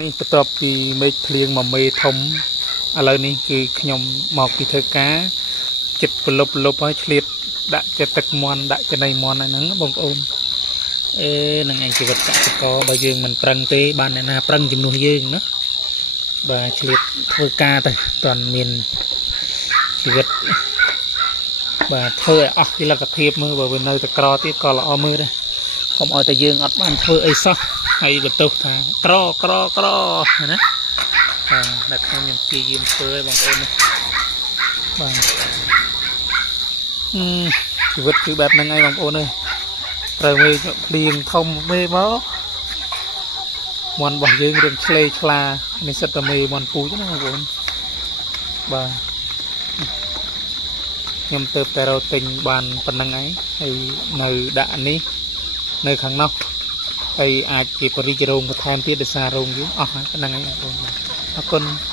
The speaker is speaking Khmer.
នេះបន្ទាប់ពីមេឃភ្លៀងមកមេធំឥឡូវនេះគឺខ្ញុំមកពីធ្វើការចិត្តប្រលប់ហើយឆ្លៀតដាក់ចិត្តទឹកមន់ដាក់ចំណៃមន់ហ្នឹងបងប្អូននឹងឯងជីវិតកសិករបើយើងមិនប្រឹងទេបានអ្នកណាប្រឹងជំនួសយើងណាបាទឆ្លៀតធ្វើការទៅតន់មានជីវិតបាទធ្វើឲ្យអស់ពីលទ្ធភាពមើលបើវានៅតែក្រទៀតក៏ល្អមើលដែរកុំឲ្យតែយើងអត់បានធ្វើអីសោះហើយបន្ទោសថាក្រណាបាទខ្ញុំព្យាយាមធ្វើឲ្យបងប្អូនបាទជីវិតគឺបែបហ្នឹងឯងបងប្អូនអើយត្រូវមេភ្លៀងធំមេមកមន់របស់យើងរៀងឆ្លេឆ្លានេះសិតតែមេមន់ពូជណាបងប្អូនបាទខ្ញុំទៅតែរកទិញបានប៉ុណ្្នឹងឯងហើយនៅដាក់នេះនៅខាងនោះហើយអាចជាបរិយារោងបន្ថែមទៀតដោយសាររោងយើងអស់ហើយប៉ុណ្្នឹងឯងបងប្អូនអរគុណ